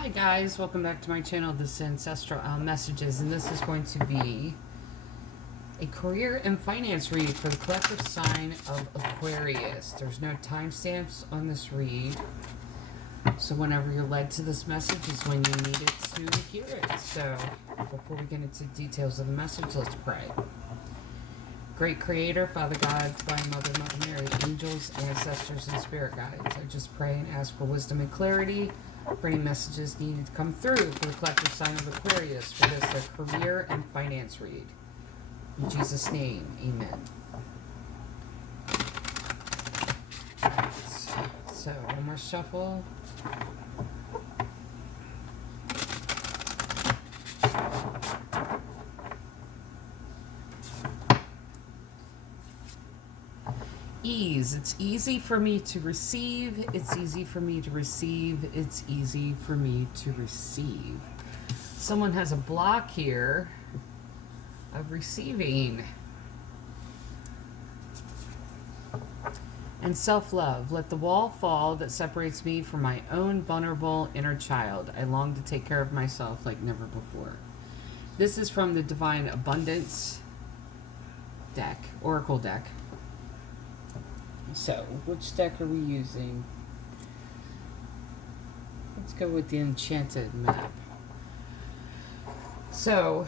Hi guys, welcome back to my channel. This is Ancestral Messages, and this is going to be a career and finance read for the collective sign of Aquarius. There's no timestamps on this read, so whenever you're led to this message is when you need it to hear it. So before we get into details of the message, let's pray. Great Creator, Father God, Divine Mother, Mother Mary, angels, ancestors, and spirit guides, I just pray and ask for wisdom and clarity for any messages needed to come through for the collective sign of Aquarius for this, their career and finance read. In Jesus' name, amen. So, one more shuffle. Ease. It's easy for me to receive. It's easy for me to receive. It's easy for me to receive. Someone has a block here of receiving. And self-love. Let the wall fall that separates me from my own vulnerable inner child. I long to take care of myself like never before. This is from the Divine Abundance deck, Oracle deck. So, which deck are we using? Let's go with the Enchanted map. So,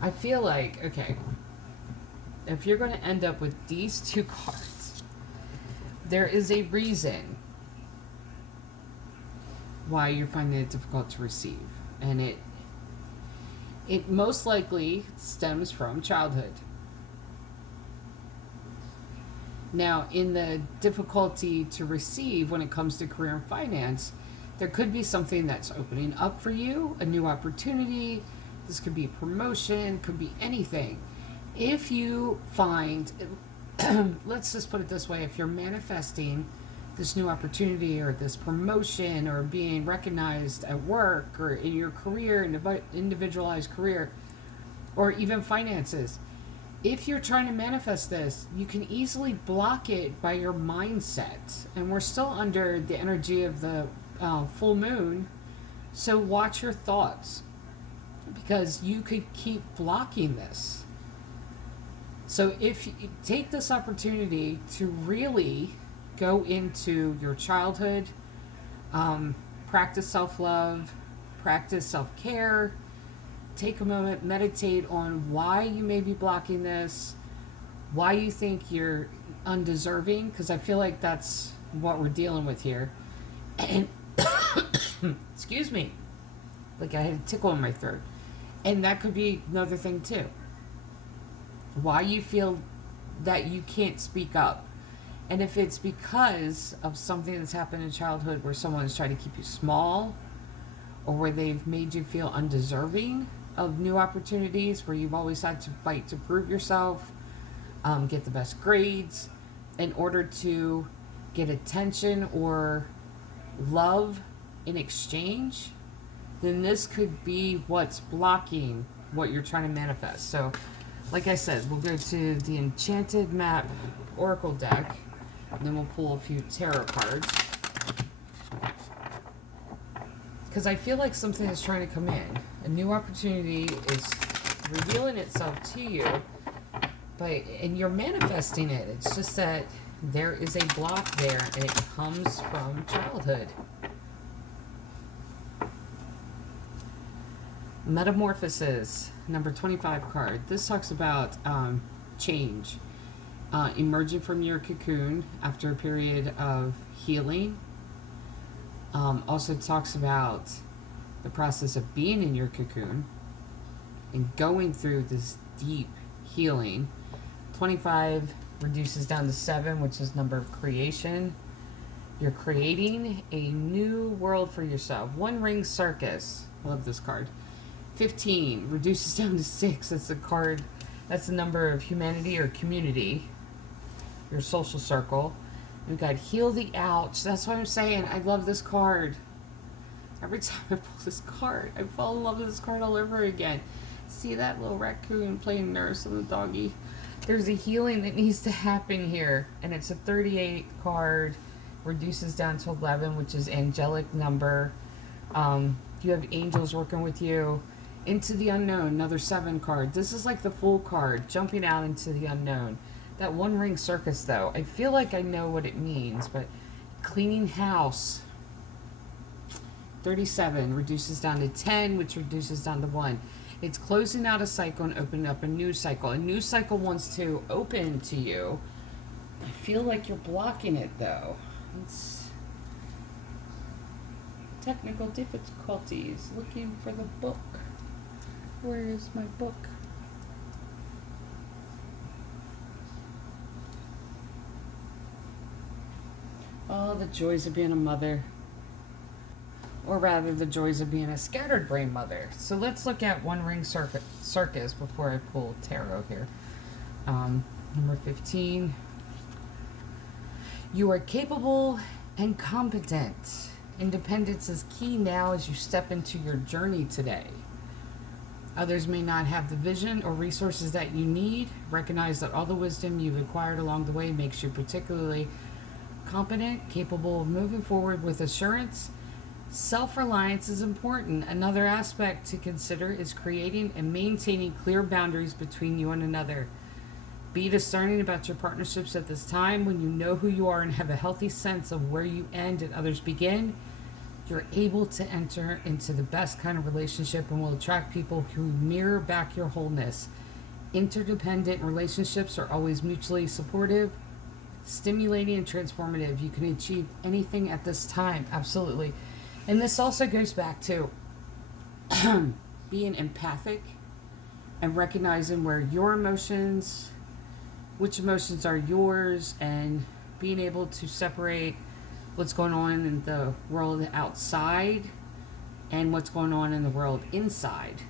I feel like, okay, if you're going to end up with these two cards, there is a reason why you're finding it difficult to receive. And it most likely stems from childhood. Now, in the difficulty to receive when it comes to career and finance, there could be something that's opening up for you, a new opportunity. This could be a promotion, could be anything. If you find, let's just put it this way, if you're manifesting this new opportunity or this promotion or being recognized at work or in your career, individualized career, or even finances, if you're trying to manifest this, you can easily block it by your mindset. And we're still under the energy of the full moon. So watch your thoughts, because you could keep blocking this. So if you take this opportunity to really go into your childhood, practice self-love, practice self-care, take a moment, meditate on why you may be blocking this, why you think you're undeserving, because I feel like that's what we're dealing with here. And excuse me, like I had a tickle in my throat. And that could be another thing too. Why you feel that you can't speak up. And if it's because of something that's happened in childhood where someone's tried to keep you small, or where they've made you feel undeserving of new opportunities, where you've always had to fight to prove yourself, get the best grades in order to get attention or love in exchange, then this could be what's blocking what you're trying to manifest. So, like I said, we'll go to the Enchanted Map Oracle deck, and then we'll pull a few tarot cards. Because I feel like something is trying to come in. A new opportunity is revealing itself to you, and you're manifesting it. It's just that there is a block there, and it comes from childhood. Metamorphosis, number 25 card. This talks about change, emerging from your cocoon after a period of healing. Also talks about the process of being in your cocoon and going through this deep healing. 25 reduces down to 7, which is number of creation. You're creating a new world for yourself. One Ring Circus. Love this card. 15 reduces down to 6. That's the card. That's the number of humanity or community. Your social circle. We've got Heal the Ouch. That's what I'm saying. I love this card. Every time I pull this card, I fall in love with this card all over again. See that little raccoon playing nurse on the doggy? There's a healing that needs to happen here. And it's a 38 card. reduces down to 11, which is angelic number. You have angels working with you. Into the unknown, another 7 card. This is like the Fool card, jumping out into the unknown. That one ring circus, though, I feel like I know what it means, but cleaning house. 37 reduces down to 10, which reduces down to 1. It's closing out a cycle and opening up a new cycle. A new cycle wants to open to you. I feel like you're blocking it, though. It's technical difficulties. Looking for the book. Where is my book? Oh, the joys of being a mother. Or rather, the joys of being a scattered brain mother. So let's look at one ring circus before I pull tarot here. Number 15. You are capable and competent. Independence is key now as you step into your journey today. Others may not have the vision or resources that you need. Recognize that all the wisdom you've acquired along the way makes you particularly competent, capable of moving forward with assurance. Self-reliance is important. Another aspect to consider is creating and maintaining clear boundaries between you and another. Be discerning about your partnerships at this time. When you know who you are and have a healthy sense of where you end and others begin, you're able to enter into the best kind of relationship and will attract people who mirror back your wholeness. Interdependent relationships are always mutually supportive, stimulating, and transformative. You can achieve anything at this time, absolutely. And this also goes back to being empathic and recognizing where your emotions, which emotions are yours, and being able to separate what's going on in the world outside and what's going on in the world inside.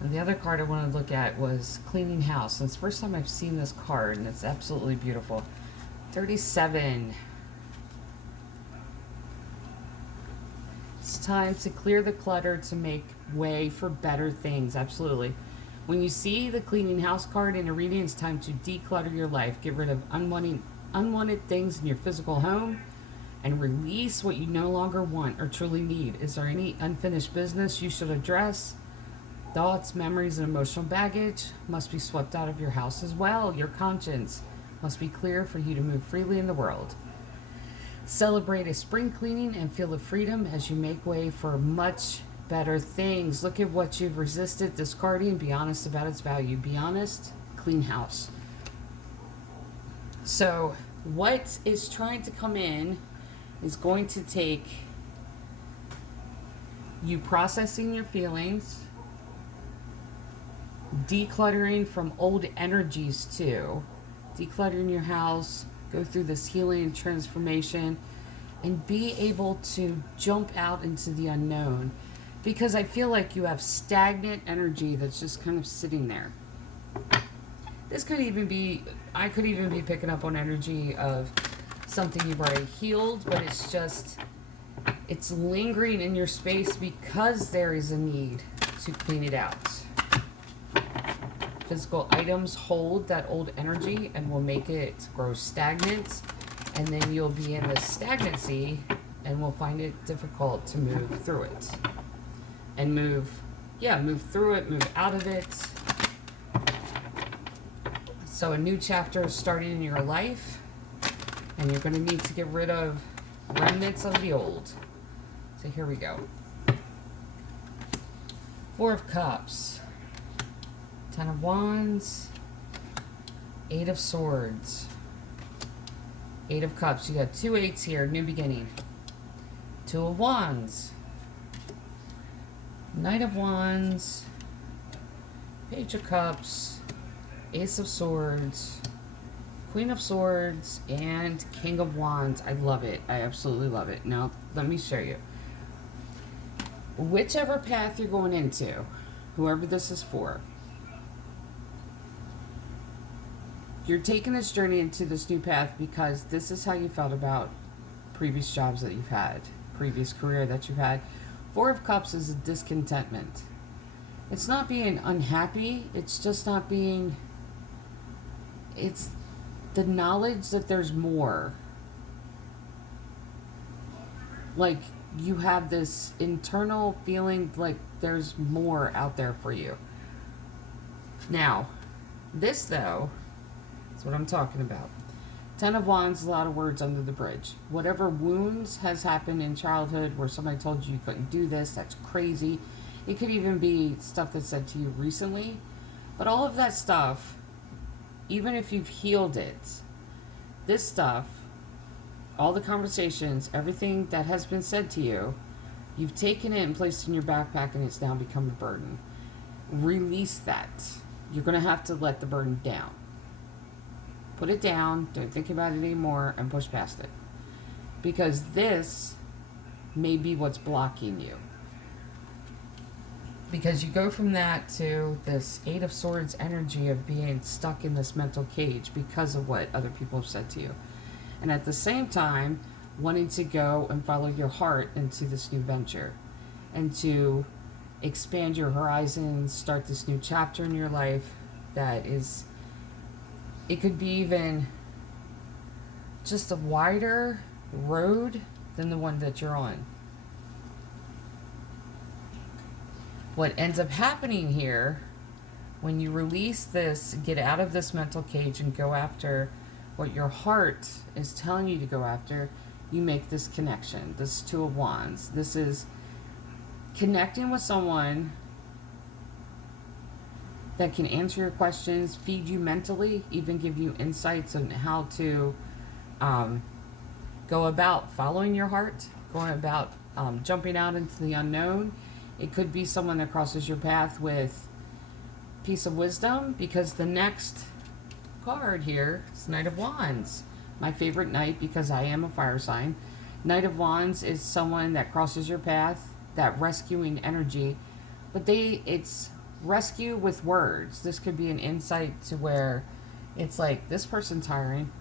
And the other card I wanted to look at was cleaning house. And it's the first time I've seen this card, and it's absolutely beautiful. 37. It's time to clear the clutter to make way for better things. Absolutely. When you see the cleaning house card in a reading, it's time to declutter your life. Get rid of unwanted things in your physical home and release what you no longer want or truly need. Is there any unfinished business you should address? Thoughts, memories, and emotional baggage must be swept out of your house as well. Your conscience must be clear for you to move freely in the world. Celebrate a spring cleaning and feel the freedom as you make way for much better things. Look at what you've resisted discarding. Be honest about its value. Be honest. Clean house. So what is trying to come in is going to take you processing your feelings, decluttering from old energies too, decluttering your house, go through this healing and transformation, and be able to jump out into the unknown. Because I feel like you have stagnant energy that's just kind of sitting there. This could even be, I could even be picking up on energy of something you've already healed, but it's just, it's lingering in your space because there is a need to clean it out. Physical items hold that old energy and will make it grow stagnant, and then you'll be in this stagnancy and will find it difficult to move through it. And move through it, move out of it. So a new chapter is starting in your life, and you're going to need to get rid of remnants of the old. So here we go. 4 of Cups, 10 of Wands, 8 of Swords, 8 of Cups. You got 2 8s here, new beginning. 2 of Wands, Knight of Wands, Page of Cups, Ace of Swords, Queen of Swords, and King of Wands. I love it. I absolutely love it. Now, let me show you. Whichever path you're going into, whoever this is for, you're taking this journey into this new path because this is how you felt about previous jobs that you've had, previous career that you've had. 4 of Cups is a discontentment. It's not being unhappy. It's just not being... It's the knowledge that there's more Like you have this internal feeling like there's more out there for you. Now, this though is what I'm talking about. Ten of Wands, a lot of words under the bridge. Whatever wounds has happened in childhood where somebody told you couldn't do this, that's crazy. It could even be stuff that's said to you recently. But all of that stuff, even if you've healed it, this stuff, all the conversations, everything that has been said to you, you've taken it and placed it in your backpack and it's now become a burden. Release that. You're going to have to let the burden down. Put it down, don't think about it anymore, and push past it. Because this may be what's blocking you. Because you go from that to this Eight of Swords energy of being stuck in this mental cage because of what other people have said to you. And at the same time, wanting to go and follow your heart into this new venture. And to expand your horizons, start this new chapter in your life that is... It could be even just a wider road than the one that you're on. What ends up happening here, when you release this, get out of this mental cage and go after what your heart is telling you to go after, you make this connection. This Two of Wands. This is connecting with someone that can answer your questions, feed you mentally, even give you insights on how to go about following your heart, going about jumping out into the unknown. It could be someone that crosses your path with piece of wisdom, because the next card here is Knight of Wands. My favorite knight, because I am a fire sign. Knight of Wands is someone that crosses your path, that rescuing energy, but it's rescue with words. This could be an insight to where it's like, this person's hiring,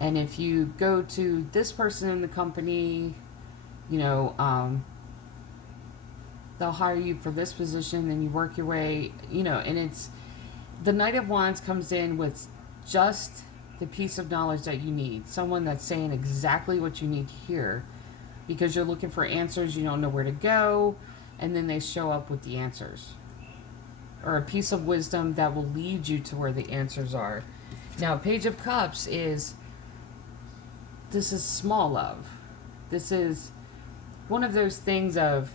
and if you go to this person in the company, you know, they'll hire you for this position, then you work your way, you know. And it's the Knight of Wands comes in with just the piece of knowledge that you need, someone that's saying exactly what you need to hear, because you're looking for answers, you don't know where to go, and then they show up with the answers, or a piece of wisdom that will lead you to where the answers are. Now, Page of Cups this is small love. This is one of those things of,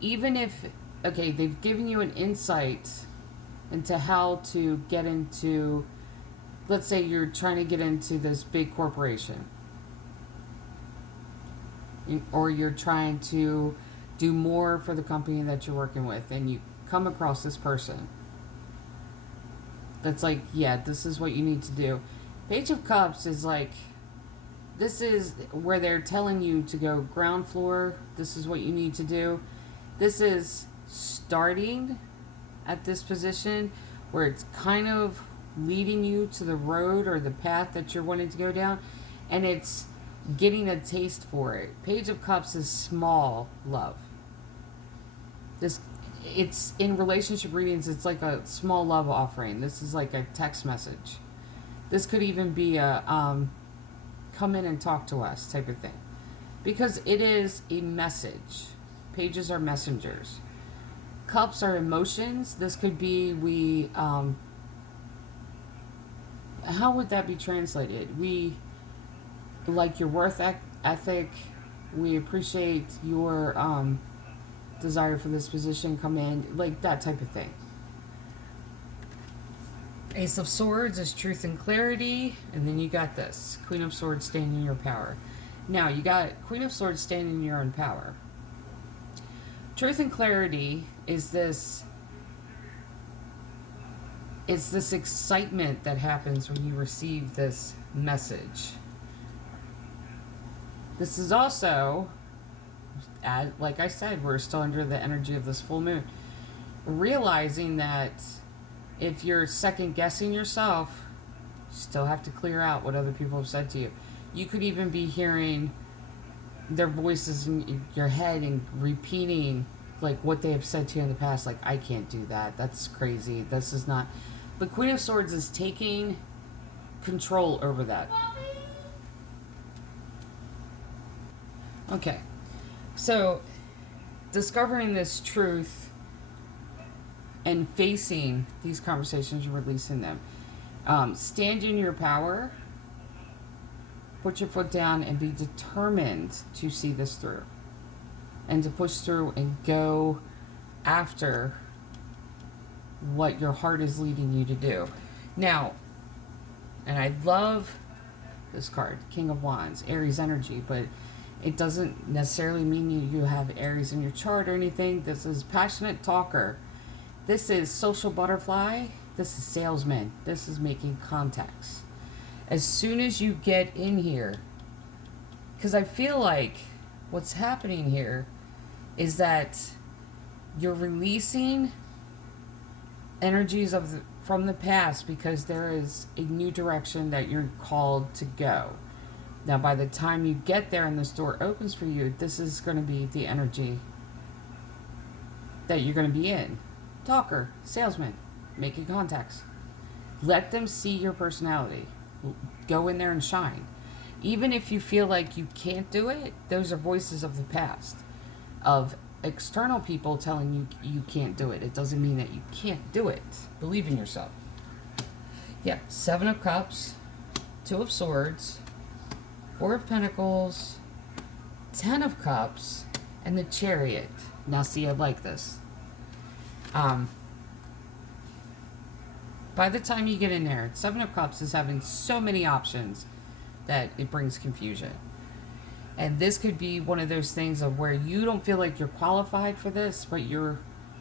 even if, okay, they've given you an insight into how to get into, let's say you're trying to get into this big corporation, or you're trying to do more for the company that you're working with, and you come across this person that's like, yeah, this is what you need to do. Page of Cups is like, this is where they're telling you to go ground floor, this is what you need to do. This is starting at this position where it's kind of leading you to the road or the path that you're wanting to go down, and it's getting a taste for it. Page of Cups is small love. It's in relationship readings, it's like a small love offering. This is like a text message. This could even be a come in and talk to us type of thing, because it is a message. Pages are messengers. Cups are emotions. This could be how would that be translated? We like your worth ethic. We appreciate your desire for this position, come in, like that type of thing. Ace of Swords is truth and clarity, and then you got this Queen of Swords standing in your power. Now you got Queen of Swords standing in your own power. Truth and clarity is this, it's this excitement that happens when you receive this message. This is also, like I said, we're still under the energy of this full moon. Realizing that if you're second guessing yourself, you still have to clear out what other people have said to you. You could even be hearing their voices in your head and repeating like what they have said to you in the past, like, I can't do that, that's crazy, this is not. But Queen of Swords is taking control over that. Okay. So, discovering this truth and facing these conversations, you're releasing them. Stand in your power, put your foot down, and be determined to see this through and to push through and go after what your heart is leading you to do. Now, and I love this card, King of Wands, Aries energy, but it doesn't necessarily mean you have Aries in your chart or anything. This is passionate talker. This is social butterfly. This is salesman. This is making contacts. As soon as you get in here, because I feel like what's happening here is that you're releasing energies from the past because there is a new direction that you're called to go. Now, by the time you get there and this door opens for you, this is going to be the energy that you're going to be in. Talker, salesman, making contacts. Let them see your personality. Go in there and shine. Even if you feel like you can't do it, those are voices of the past, of external people telling you you can't do it. It doesn't mean that you can't do it. Believe in yourself. Yeah, 7 of Cups, 2 of Swords, 4 of Pentacles, 10 of Cups, and the Chariot. Now see, I like this. By the time you get in there, 7 of Cups is having so many options that it brings confusion. And this could be one of those things of where you don't feel like you're qualified for this, but you're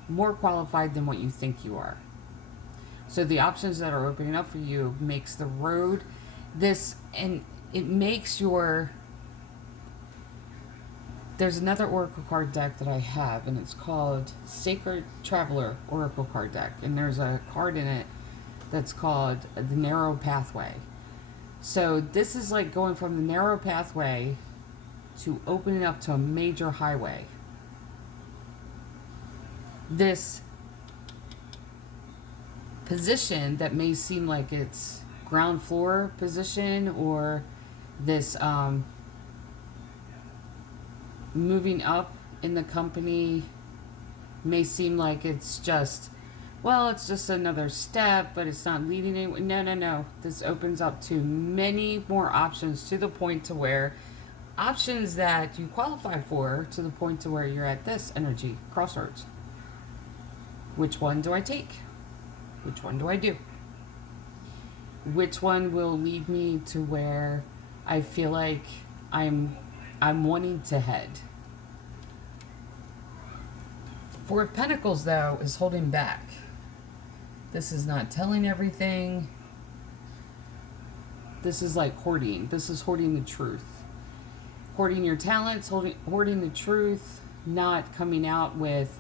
more qualified than what you think you are. So the options that are opening up for you makes the road this, and it makes your... There's another Oracle card deck that I have, and it's called Sacred Traveler Oracle card deck. And there's a card in it that's called the Narrow Pathway. So this is like going from the narrow pathway to opening up to a major highway. This position that may seem like it's ground floor position, or this moving up in the company may seem like it's just, well, it's just another step, but it's not leading anywhere. No. This opens up to many more options, to the point to where options that you qualify for, to the point to where you're at this energy crossroads. Which one do I take? Which one do I do? Which one will lead me to where I feel like I'm wanting to head? 4 of Pentacles, though, is holding back. This is not telling everything. This is like hoarding. This is hoarding the truth. Hoarding your talents, hoarding the truth, not coming out with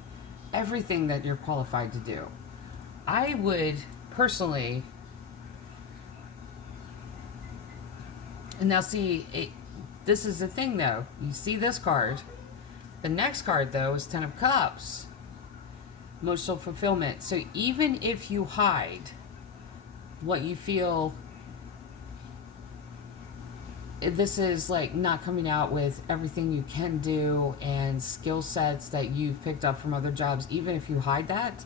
everything that you're qualified to do. I would personally... And now see, this is the thing, though. You see this card. The next card, though, is 10 of Cups. Emotional fulfillment. So even if you hide what you feel, this is like not coming out with everything you can do and skill sets that you've picked up from other jobs. Even if you hide that,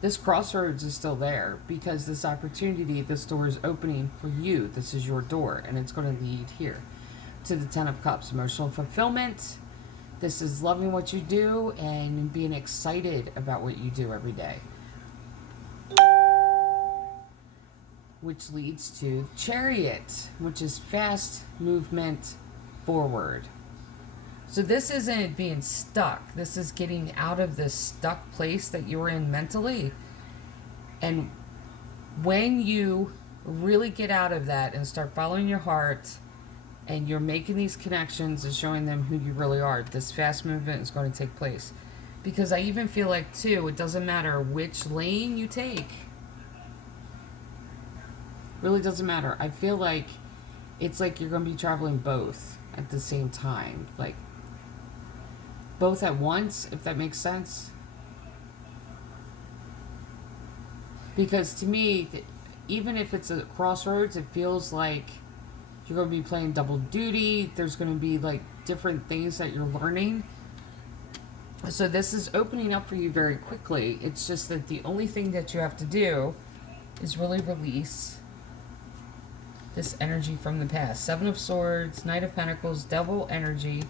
this crossroads is still there, because this opportunity, this door is opening for you. This is your door, and it's going to lead here to the 10 of Cups. Emotional fulfillment. This is loving what you do and being excited about what you do every day. Which leads to Chariot, which is fast movement forward. So this isn't being stuck. This is getting out of this stuck place that you're in mentally. And when you really get out of that and start following your heart, and you're making these connections and showing them who you really are, this fast movement is going to take place. Because I even feel like, too, it doesn't matter which lane you take. Really doesn't matter. I feel like it's like you're going to be traveling both at the same time. Like, both at once, if that makes sense. Because to me, even if it's a crossroads, it feels like You're going to be playing double duty. There's going to be like different things that you're learning. So this is opening up for you very quickly. It's just that the only thing that you have to do is really release this energy from the past. Seven of Swords, Knight of Pentacles, Devil energy,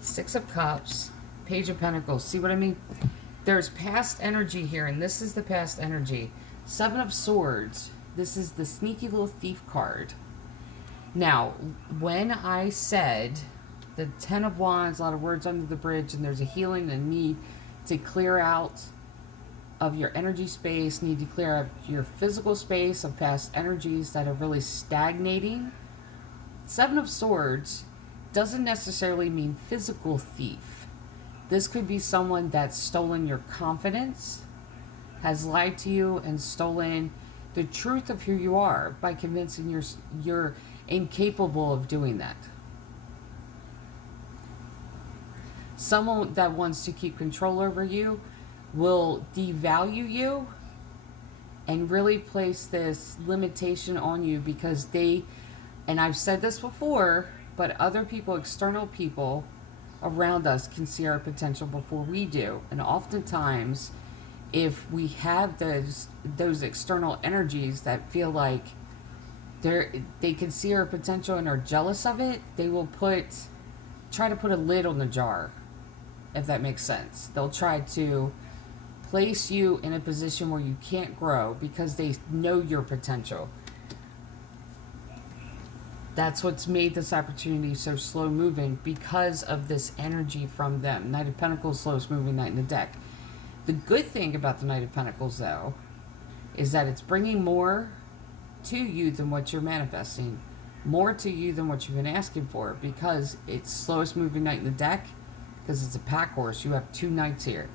Six of Cups, Page of Pentacles. See what I mean? There's past energy here, and this is the past energy. Seven of Swords. This is the sneaky little thief card. Now, when I said the Ten of Wands, a lot of words under the bridge, and there's a healing and need to clear out of your energy space, need to clear out your physical space of past energies that are really stagnating. Seven of Swords doesn't necessarily mean physical thief. This could be someone that's stolen your confidence, has lied to you, and stolen the truth of who you are by convincing you're incapable of doing that. Someone that wants to keep control over you will devalue you and really place this limitation on you because they, and I've said this before, but other people, external people around us can see our potential before we do. And oftentimes, if we have those external energies that feel like they can see our potential and are jealous of it, they will try to put a lid on the jar, if that makes sense. They'll try to place you in a position where you can't grow because they know your potential. That's what's made this opportunity so slow moving, because of this energy from them. Knight of Pentacles, slowest moving knight in the deck. The good thing about the Knight of Pentacles, though, is that it's bringing more to you than what you're manifesting. More to you than what you've been asking for, because it's slowest moving knight in the deck, because it's a pack horse. You have two knights here.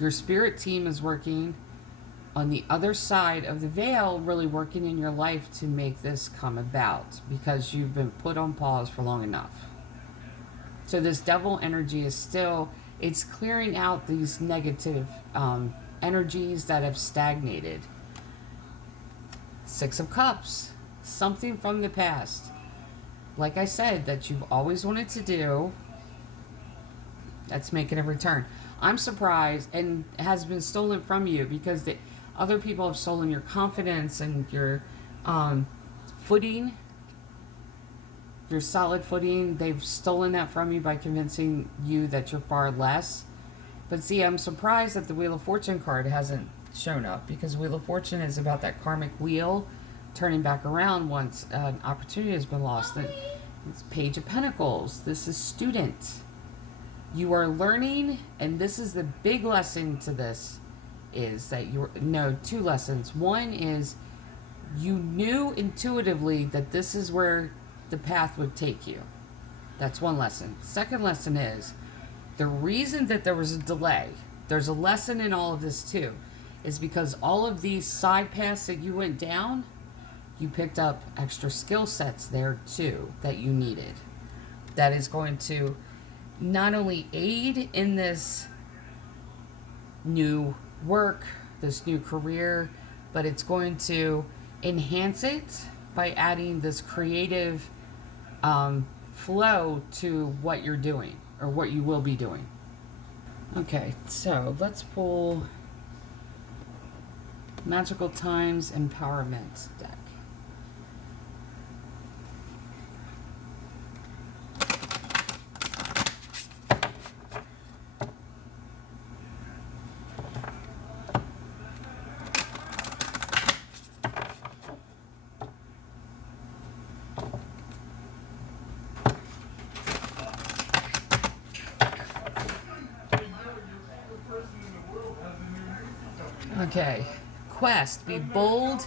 Your spirit team is working on the other side of the veil, really working in your life to make this come about, because you've been put on pause for long enough. So this devil energy is still, it's clearing out these negative energies that have stagnated. Six of Cups, something from the past, like I said, that you've always wanted to do, that's making a return. I'm surprised, and has been stolen from you because other people have stolen your confidence and your footing, your solid footing. They've stolen that from you by convincing you that you're far less. But see, I'm surprised that the Wheel of Fortune card hasn't shown up, because Wheel of Fortune is about that karmic wheel turning back around once an opportunity has been lost. It's Page of Pentacles. This is student. You are learning, and this is the big lesson to this, is that two lessons. One is you knew intuitively that this is where the path would take you. That's one lesson. Second lesson is the reason that there was a delay, there's a lesson in all of this too, is because all of these side paths that you went down, you picked up extra skill sets there too that you needed. That is going to not only aid in this new work, this new career, but it's going to enhance it by adding this creative flow to what you're doing, or what you will be doing. Okay, so let's pull Magical Times Empowerment deck. Okay, quest, be bold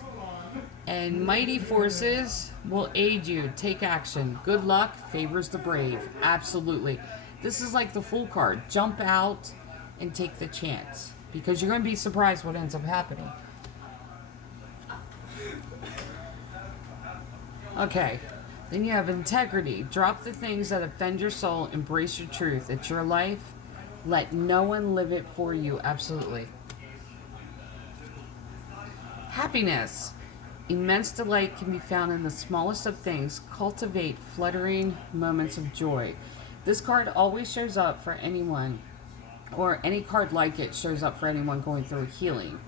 and mighty forces will aid you. Take action. Good luck favors the brave. Absolutely. This is like the Fool card. Jump out and take the chance, because you're going to be surprised what ends up happening. Okay, then you have integrity. Drop the things that offend your soul. Embrace your truth. It's your life. Let no one live it for you. Absolutely. Happiness. Immense delight can be found in the smallest of things. Cultivate fluttering moments of joy. This card always shows up for anyone, or any card like it shows up for anyone going through a healing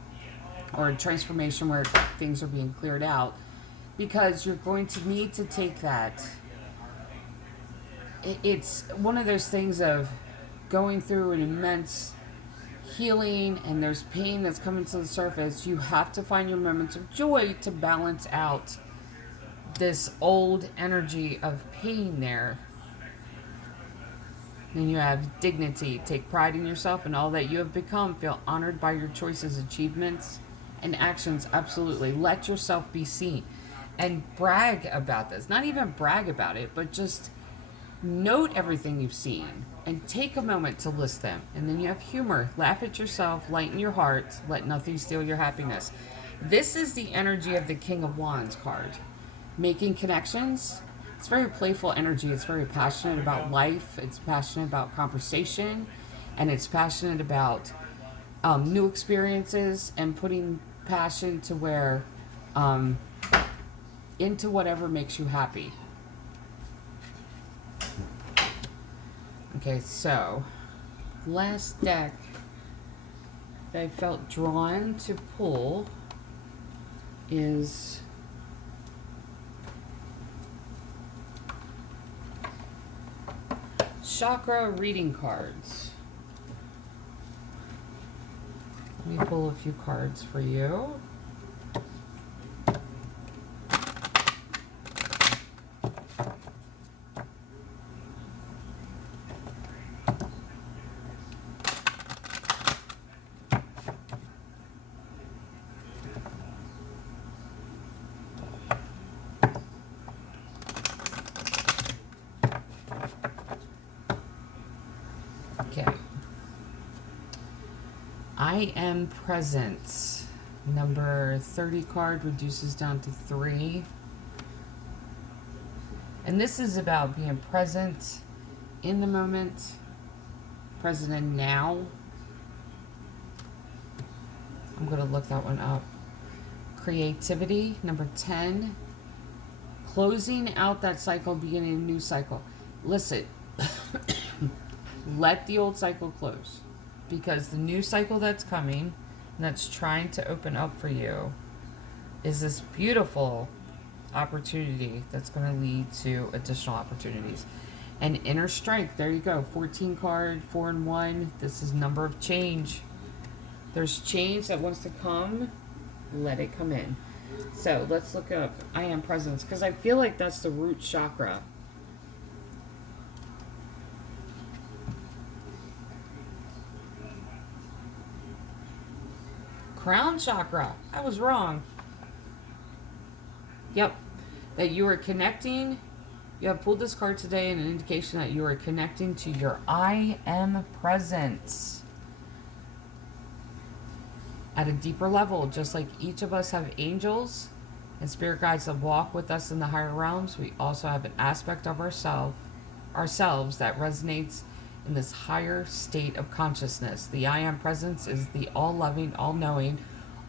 or a transformation where things are being cleared out, because you're going to need to take that. It's one of those things of going through an immense healing and there's pain that's coming to the surface. You have to find your moments of joy to balance out this old energy of pain there. Then you have dignity. Take pride in yourself and all that you have become. Feel honored by your choices, achievements, and actions. Absolutely. Let yourself be seen. And brag about this. Not even brag about it, but just note everything you've seen. And take a moment to list them. And then you have humor. Laugh at yourself. Lighten your heart. Let nothing steal your happiness. This is the energy of the King of Wands card. Making connections. It's very playful energy. It's very passionate about life. It's passionate about conversation. And it's passionate about new experiences and putting passion to where into whatever makes you happy. Okay, so last deck that I felt drawn to pull is chakra reading cards. Let me pull a few cards for you. Okay. I am present. Number 30 card reduces down to 3. And this is about being present in the moment, present in now. I'm going to look that one up. Creativity, number 10. Closing out that cycle, beginning a new cycle. Listen, let the old cycle close, because the new cycle that's coming and that's trying to open up for you is this beautiful opportunity that's going to lead to additional opportunities. And inner strength, there you go, 14 card, 4 and 1. This is number of change. There's change that wants to come. Let it come in. So let's look up I am presence, because I feel like that's the root chakra. Crown chakra. I was wrong. Yep. That you are connecting. You have pulled this card today, an indication that you are connecting to your I am presence at a deeper level. Just like each of us have angels and spirit guides that walk with us in the higher realms, we also have an aspect of ourselves that resonates in this higher state of consciousness. The I am presence is the all-loving, all-knowing,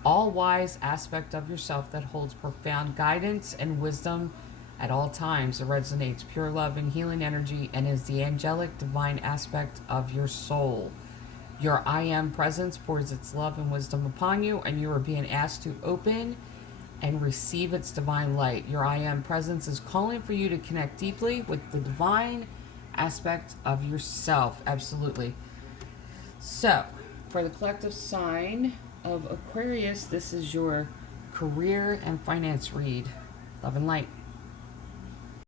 all-wise aspect of yourself that holds profound guidance and wisdom at all times. It resonates pure love and healing energy and is the angelic divine aspect of your soul. Your I am presence pours its love and wisdom upon you, and you are being asked to open and receive its divine light. Your I am presence is calling for you to connect deeply with the divine aspect of yourself. Absolutely. So, for the collective sign of Aquarius, this is your career and finance read. Love and light.